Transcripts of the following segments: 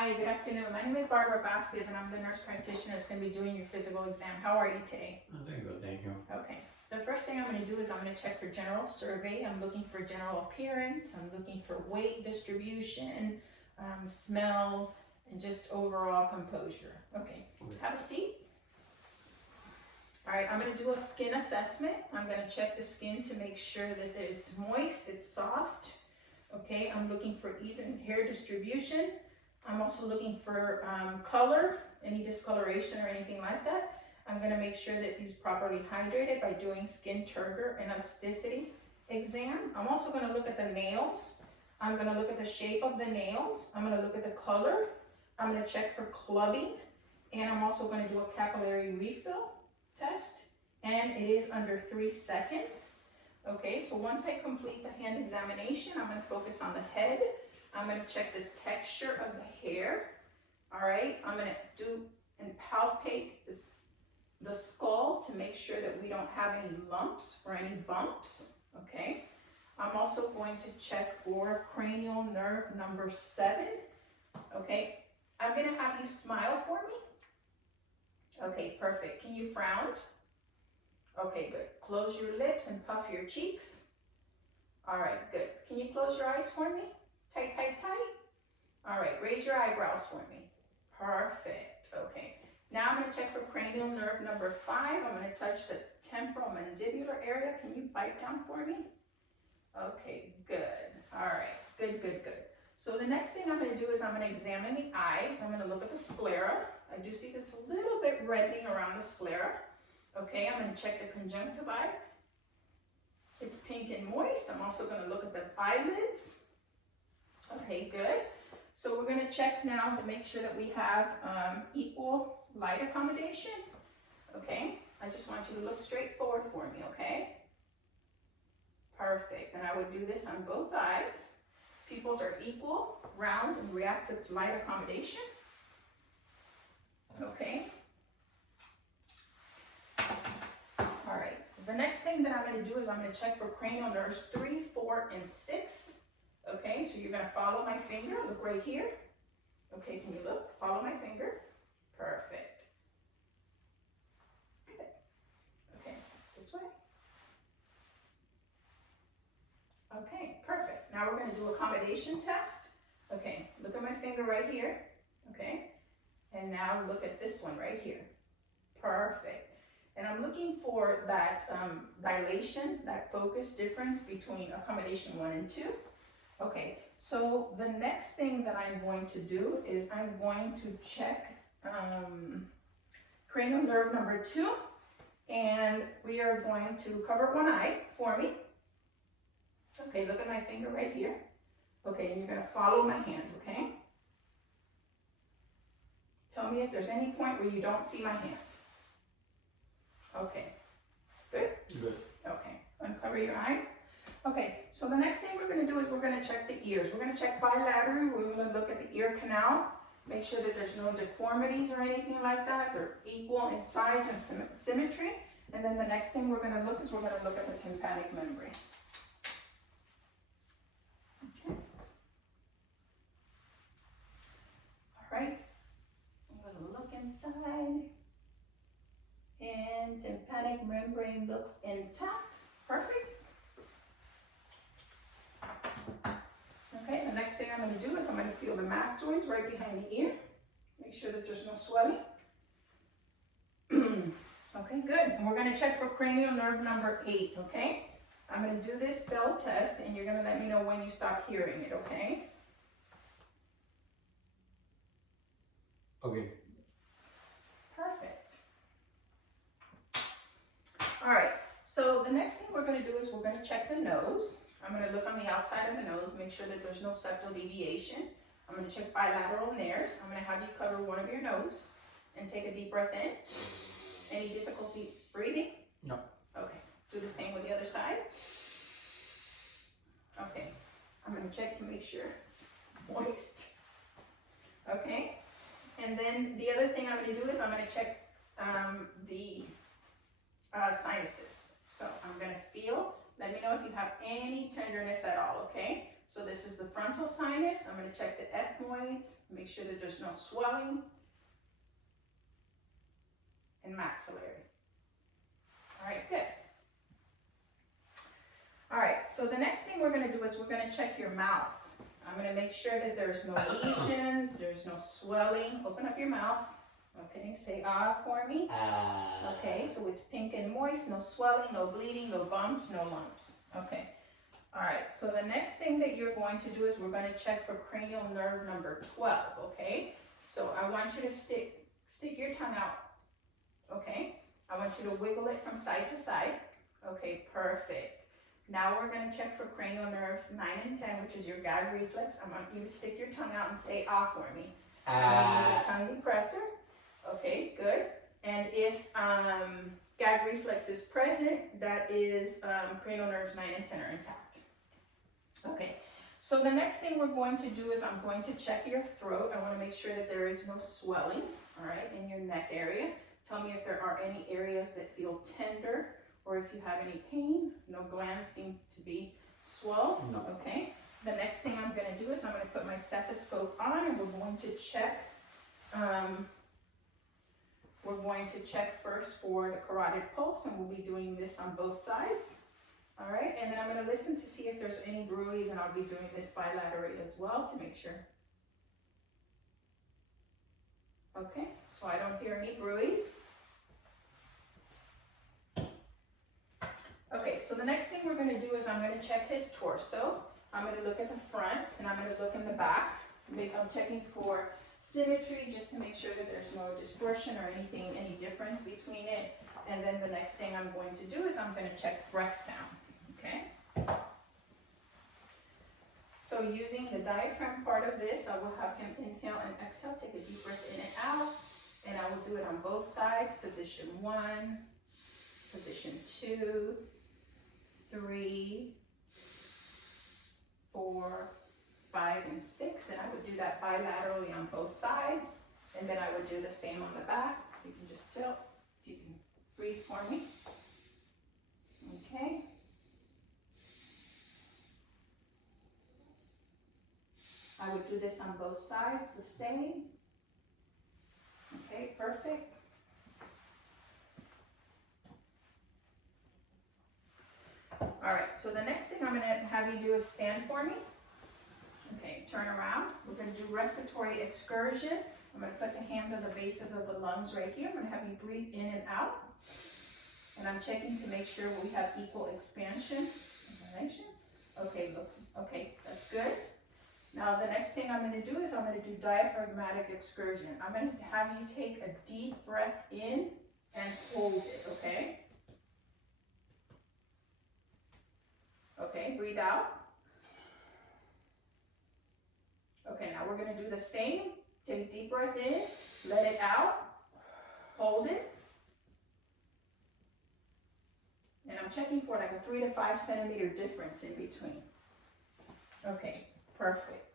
Hi, good afternoon. My name is Barbara Vasquez and I'm the nurse practitioner that's going to be doing your physical exam. How are you today? I'm doing good, thank you. Okay. The first thing I'm going to do is I'm going to check for general survey. I'm looking for general appearance. I'm looking for weight distribution, smell, and just overall composure. Okay. Have a seat. All right, I'm going to do a skin assessment. I'm going to check the skin to make sure that it's moist, it's soft. Okay, I'm looking for even hair distribution. I'm also looking for color, any discoloration or anything like that. I'm going to make sure that he's properly hydrated by doing skin turgor and elasticity exam. I'm also going to look at the nails. I'm going to look at the shape of the nails. I'm going to look at the color. I'm going to check for clubbing. And I'm also going to do a capillary refill test. And it is under 3 seconds. Okay, so once I complete the hand examination, I'm going to focus on the head. I'm going to check the texture of the hair. All right, I'm going to do and palpate the skull to make sure that we don't have any lumps or any bumps. Okay, I'm also going to check for cranial nerve number 7. Okay, I'm going to have you smile for me. Okay, perfect. Can you frown? Okay, good. Close your lips and puff your cheeks. All right, good. Can you close your eyes for me? Tight, tight, tight. All right, raise your eyebrows for me. Perfect. Okay. Now I'm going to check for cranial nerve number 5. I'm going to touch the temporal mandibular area. Can you bite down for me? Okay, good. All right, good, good, good. So the next thing I'm going to do is I'm going to examine the eyes. I'm going to look at the sclera. I do see it's a little bit reddening around the sclera. Okay, I'm going to check the conjunctivi. It's pink and moist. I'm also going to look at the eyelids. Okay, good. So we're going to check now to make sure that we have equal light accommodation. Okay, I just want you to look straight forward for me, okay? Perfect. And I would do this on both eyes. Pupils are equal, round, and reactive to light accommodation. Okay. All right. The next thing that I'm going to do is I'm going to check for cranial nerves 3, 4, and 6. Okay, so you're going to follow my finger. Look right here. Okay, can you look? Follow my finger. Perfect. Good. Okay, this way. Okay, perfect. Now we're going to do accommodation test. Okay, look at my finger right here. Okay, and now look at this one right here. Perfect. And I'm looking for that dilation, that focus difference between accommodation 1 and 2. Okay, so the next thing that I'm going to do is I'm going to check cranial nerve number 2, and we are going to cover one eye for me. Okay, look at my finger right here. Okay, and you're going to follow my hand, okay? Tell me if there's any point where you don't see my hand. Okay, good? Good. Okay, uncover your eyes. Okay, so the next thing we're going to do is we're going to check the ears. We're going to check bilaterally. We're going to look at the ear canal, make sure that there's no deformities or anything like that. They're equal in size and symmetry. And then the next thing we're going to look is we're going to look at the tympanic membrane. Okay. All right, I'm going to look inside. And tympanic membrane looks intact. Perfect. Okay, the next thing I'm going to do is I'm going to feel the mastoids right behind the ear. Make sure that there's no swelling. Okay, good. And we're going to check for cranial nerve number 8, okay? I'm going to do this Bell test, and you're going to let me know when you stop hearing it, okay? Okay. Perfect. All right, so the next thing we're going to do is we're going to check the nose. I'm going to look on the outside of the nose, make sure that there's no septal deviation. I'm going to check bilateral nares. I'm going to have you cover one of your nose and take a deep breath in. Any difficulty breathing? No. Okay, do the same with the other side. Okay, I'm going to check to make sure it's moist. Okay, and then the other thing I'm going to do is I'm going to check the sinuses. So I'm going to feel, let me know if you have any tenderness at all, okay? So this is the frontal sinus. I'm going to check the ethmoids, make sure that there's no swelling, and maxillary. All right, good. All right, so the next thing we're going to do is we're going to check your mouth. I'm going to make sure that there's no lesions, there's no swelling. Open up your mouth. Okay, say ah for me. Okay, so it's pink and moist, no swelling, no bleeding, no bumps, no lumps. Okay. All right, so the next thing that you're going to do is we're going to check for cranial nerve number 12, okay? So I want you to stick your tongue out, okay? I want you to wiggle it from side to side. Okay, perfect. Now we're going to check for cranial nerves 9 and 10, which is your gag reflex. I want you to stick your tongue out and say ah for me. Use a tongue depressor. Okay, good. And if gag reflex is present, that is cranial nerves 9 and 10 are intact. Okay, so the next thing we're going to do is I'm going to check your throat. I want to make sure that there is no swelling, all right, in your neck area. Tell me if there are any areas that feel tender or if you have any pain. No glands seem to be swelled. No. Okay, the next thing I'm going to do is I'm going to put my stethoscope on and we're going to check first for the carotid pulse, and we'll be doing this on both sides. All right, and then I'm going to listen to see if there's any bruise, and I'll be doing this bilaterally as well to make sure. Okay, so I don't hear any bruise. Okay, so the next thing we're going to do is I'm going to check his torso. I'm going to look at the front, and I'm going to look in the back. I'm checking for symmetry just to make sure that there's no distortion or anything, any difference between it. And then the next thing I'm going to do is I'm going to check breath sounds, okay? So using the diaphragm part of this, I will have him inhale and exhale, take a deep breath in and out, and I will do it on both sides, position 1, position 2, 3, 4, 5, and 6, and I would do that bilaterally on both sides, and then I would do the same on the back. You can just tilt, if you can breathe for me. Okay. I would do this on both sides, the same. Okay, perfect. All right, so the next thing I'm going to have you do is stand for me. Okay, turn around. We're going to do respiratory excursion. I'm going to put the hands on the bases of the lungs right here. I'm going to have you breathe in and out. And I'm checking to make sure we have equal expansion and dilation. Okay, okay, that's good. Now the next thing I'm going to do is I'm going to do diaphragmatic excursion. I'm going to have you take a deep breath in and hold it, okay? Okay, breathe out. Okay, now we're going to do the same. Take a deep breath in, let it out, hold it. And I'm checking for like a 3 to 5 centimeter difference in between. Okay, perfect.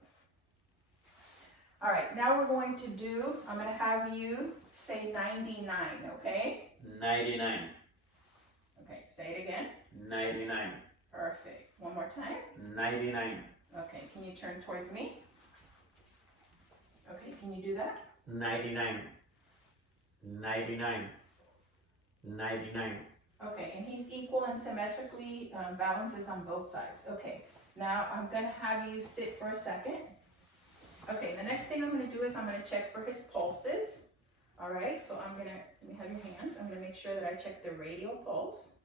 All right, now we're going to do, I'm going to have you say 99, okay? 99. Okay, say it again. 99. Perfect. One more time. 99. Okay, can you turn towards me? Okay, can you do that? 99. 99. 99. Okay, and he's equal and symmetrically balances on both sides. Okay, now I'm going to have you sit for a second. Okay, the next thing I'm going to do is I'm going to check for his pulses. All right, so I'm going to, let me have your hands. I'm going to make sure that I check the radial pulse.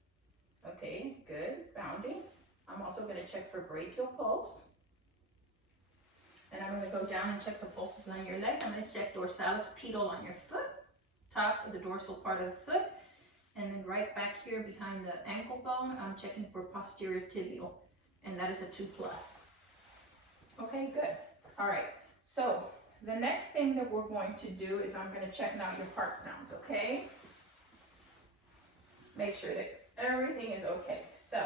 Okay, good, bounding. I'm also going to check for brachial pulse. And I'm going to go down and check the pulses on your leg. I'm going to check dorsalis pedal on your foot, top of the dorsal part of the foot. And then right back here behind the ankle bone, I'm checking for posterior tibial. And that is a 2+. Okay, good. All right, so the next thing that we're going to do is I'm going to check now your heart sounds, okay? Make sure that everything is okay. So,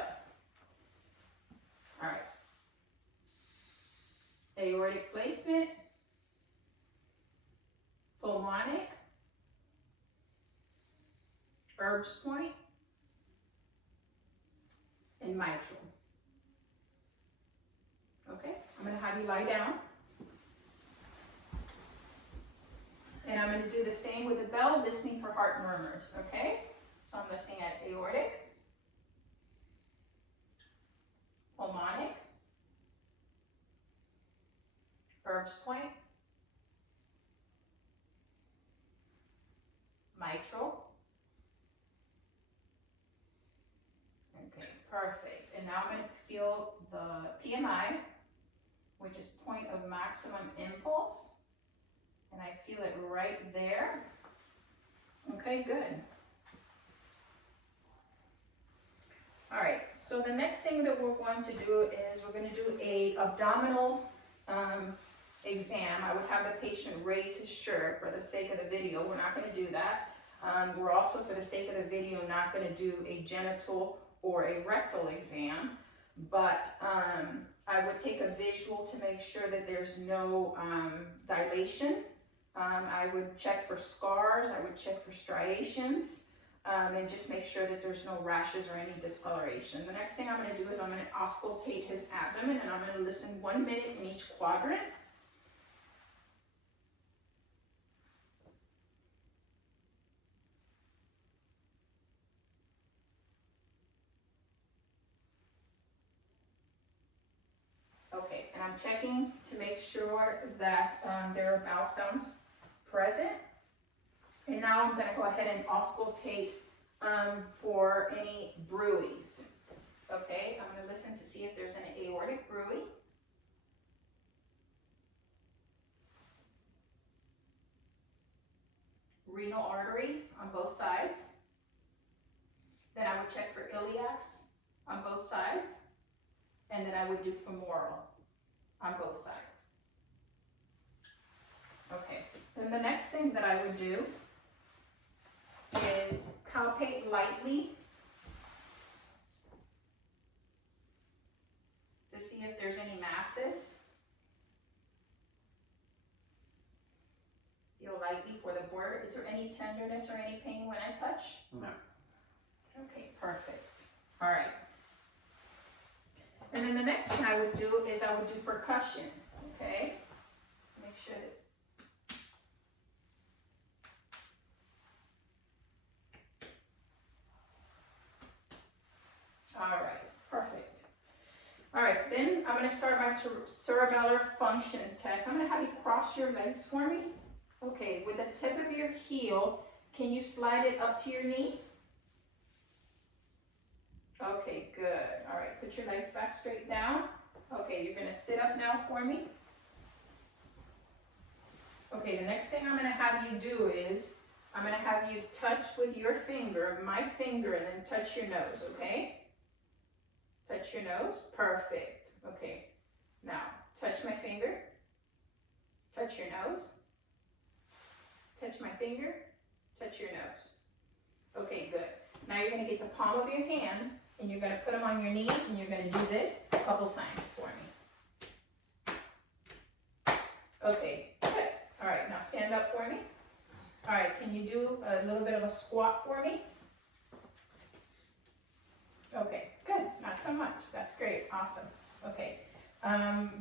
all right. Aortic placement, pulmonic, Erb's point, and mitral. Okay? I'm gonna have you lie down. And I'm gonna do the same with the bell, listening for heart murmurs, okay? So I'm listening at aortic, pulmonic, Herb's point, mitral. Okay, perfect. And now I'm going to feel the PMI, which is point of maximum impulse. And I feel it right there. Okay, good. All right, so the next thing that we're going to do is we're going to do a abdominal exam. I would have the patient raise his shirt for the sake of the video. We're not going to do that. We're also, for the sake of the video, not going to do a genital or a rectal exam, but I would take a visual to make sure that there's no dilation. I would check for scars, I would check for striations, and just make sure that there's no rashes or any discoloration. The next thing I'm going to do is I'm going to auscultate his abdomen, and I'm going to listen 1 minute in each quadrant. Okay, and I'm checking to make sure that there are vowel sounds present. And now I'm going to go ahead and auscultate for any bruits. Okay, I'm going to listen to see if there's an aortic bruit. Renal arteries on both sides. Then I would check for iliacs on both sides. And then I would do femoral on both sides. Okay, then the next thing that I would do is palpate lightly to see if there's any masses. Feel lightly for the border. Is there any tenderness or any pain when I touch? No. Okay, perfect. All right. And then the next thing I would do is I would do percussion, okay? Make sure that. All right, perfect. All right, then I'm going to start my cerebellar function test. I'm going to have you cross your legs for me. Okay, with the tip of your heel, can you slide it up to your knee? Okay, good. All right, put your legs back straight down. Okay, you're going to sit up now for me. Okay, the next thing I'm going to have you do is I'm going to have you touch with your finger, my finger, and then touch your nose, okay? Touch your nose. Perfect. Okay, now touch my finger. Touch your nose. Touch my finger. Touch your nose. Okay, good. Now you're going to get the palm of your hands and you're going to put them on your knees and you're going to do this a couple times for me. Okay, good. All right, now stand up for me. All right, can you do a little bit of a squat for me? Okay, good. Not so much. That's great. Awesome. Okay.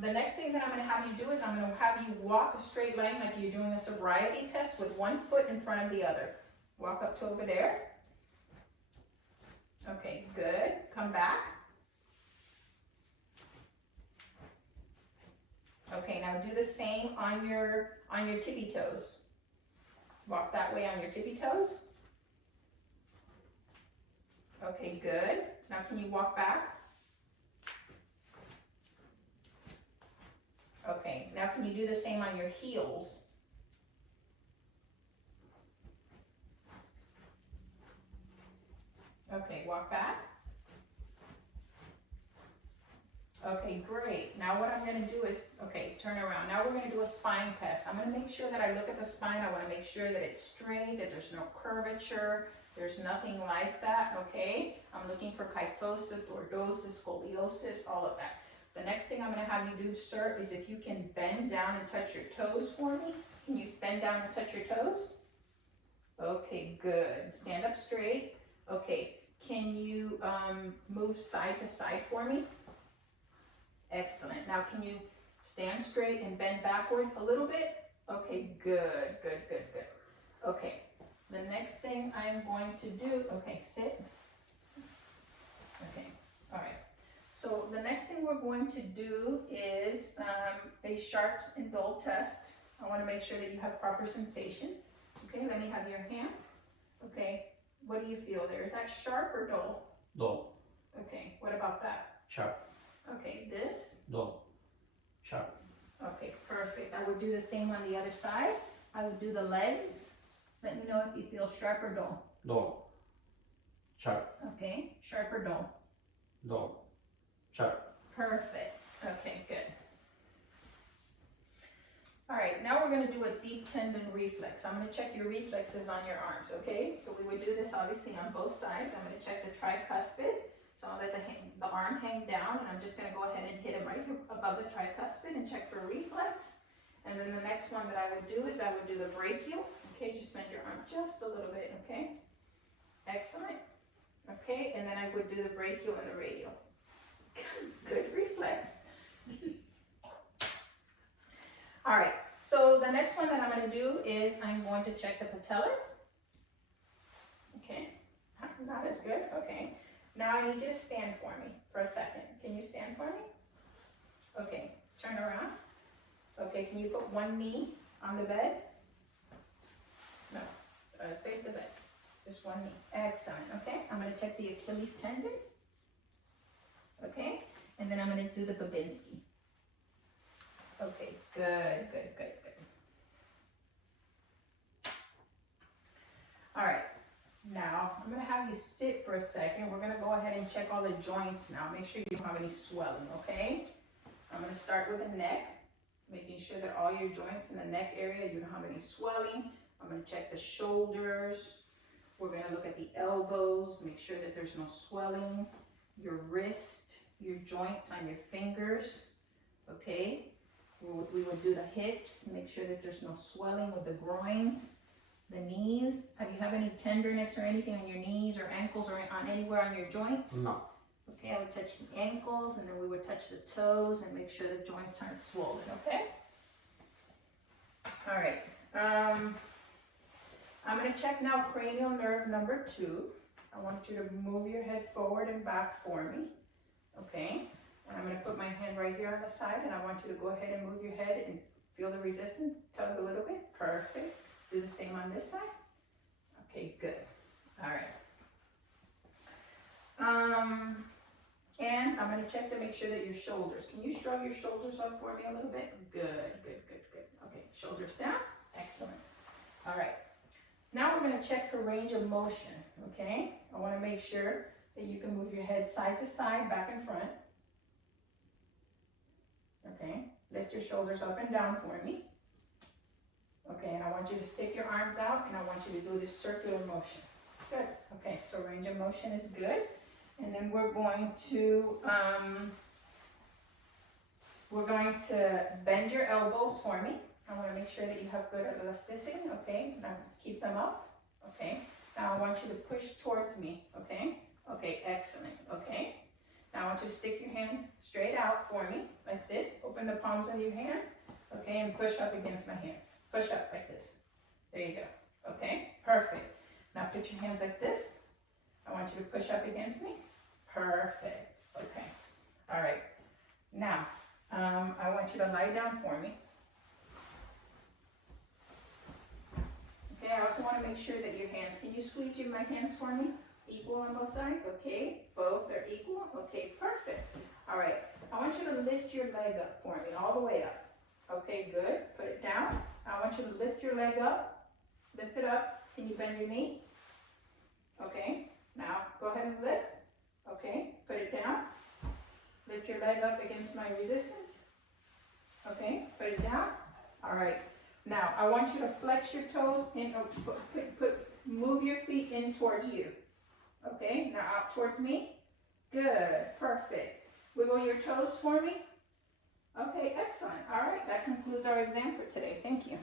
The next thing that I'm going to have you do is I'm going to have you walk a straight line like you're doing a sobriety test with one foot in front of the other. Walk up to over there. Okay, good. Come back. Okay, now do the same on your tippy toes. Walk that way on your tippy toes. Okay, good. Now can you walk back? Okay, now can you do the same on your heels? Okay, walk back. Okay, great. Now what I'm going to do is, okay, turn around. Now we're going to do a spine test. I'm going to make sure that I look at the spine. I want to make sure that it's straight, that there's no curvature. There's nothing like that, okay? I'm looking for kyphosis, lordosis, scoliosis, all of that. The next thing I'm going to have you do, sir, is if you can bend down and touch your toes for me. Can you bend down and touch your toes? Okay, good. Stand up straight. Okay, can you move side to side for me? Excellent. Now can you Stand straight and bend backwards a little bit. Okay, good, good, good, good. Okay, the next thing I am going to do, okay, sit. Okay, all right. So the next thing we're going to do is a sharps and dull test. I want to make sure that you have proper sensation. Okay, let me have your hand. Okay, what do you feel there? Is that sharp or dull? Dull. Okay, what about that? Sharp. Okay, this? Dull. Sharp. Okay, perfect. I would do the same on the other side. I would do the legs. Let me know if you feel sharp or dull. Dull. Sharp. Okay, sharp or dull? Dull. Sharp. Perfect. Okay, good. All right, now we're going to do a deep tendon reflex. I'm going to check your reflexes on your arms, okay? So we would do this obviously on both sides. I'm going to check the tricuspid. So I'll let the arm hang down, and I'm just going to go ahead and hit him right above the tricuspid and check for reflex. And then the next one that I would do is I would do the brachial. Okay, just bend your arm just a little bit, okay? Excellent. Okay, and then I would do the brachial and the radial. Good reflex. All right, so the next one that I'm going to do is I'm going to check the patellar. Okay, not as good. Okay, now I need you to stand for me for a second. Can you stand for me? Okay, turn around. Okay, can you put one knee on the bed? No, face the bed. Just one knee. Excellent. Okay, I'm going to check the Achilles tendon. Okay, and then I'm going to do the Babinski. Okay, good, good, good, good. All right, now I'm gonna have you sit for a second. We're gonna go ahead and check all the joints now. Make sure you don't have any swelling, okay? I'm gonna start with the neck, making sure that all your joints in the neck area, you don't have any swelling. I'm gonna check the shoulders. We're gonna look at the elbows, make sure that there's no swelling. Your wrist, your joints on your fingers, okay? We would do the hips, make sure that there's no swelling with the groins, the knees. Have you have any tenderness or anything on your knees or ankles or on anywhere on your joints? No. Okay, I would touch the ankles and then we would touch the toes and make sure the joints aren't swollen, okay? All right, I'm gonna check now cranial nerve number 2. I want you to move your head forward and back for me, okay? And I'm going to put my hand right here on the side, and I want you to go ahead and move your head and feel the resistance. Tug a little bit. Perfect. Do the same on this side. Okay, good. All right. And I'm going to check to make sure that your shoulders. Can you shrug your shoulders up for me a little bit? Good, good, good, good. Okay, shoulders down. Excellent. All right. Now we're going to check for range of motion, okay? I want to make sure that you can move your head side to side, back and front. Okay, lift your shoulders up and down for me. Okay, and I want you to stick your arms out and I want you to do this circular motion. Good, okay, so range of motion is good. And then we're going to bend your elbows for me. I want to make sure that you have good elasticity, okay? Now keep them up, okay? Now I want you to push towards me, okay? Okay, excellent, okay? Now I want you to stick your hands straight out for me, like this. Open the palms of your hands, okay, and push up against my hands. Push up like this. There you go, okay? Perfect. Now put your hands like this. I want you to push up against me. Perfect, okay. All right, now I want you to lie down for me. Okay, I also want to make sure that your hands, can you squeeze my hands for me? Equal on both sides, okay, both are equal, okay, perfect. All right, I want you to lift your leg up for me, all the way up. Okay, good, put it down. I want you to lift your leg up, lift it up. Can you bend your knee? Okay, now go ahead and lift. Okay, put it down. Lift your leg up against my resistance. Okay, put it down. All right, now I want you to flex your toes in, move your feet in towards you. Okay, now out towards me. Good, perfect. Wiggle your toes for me. Okay, excellent. All right, that concludes our exam for today. Thank you.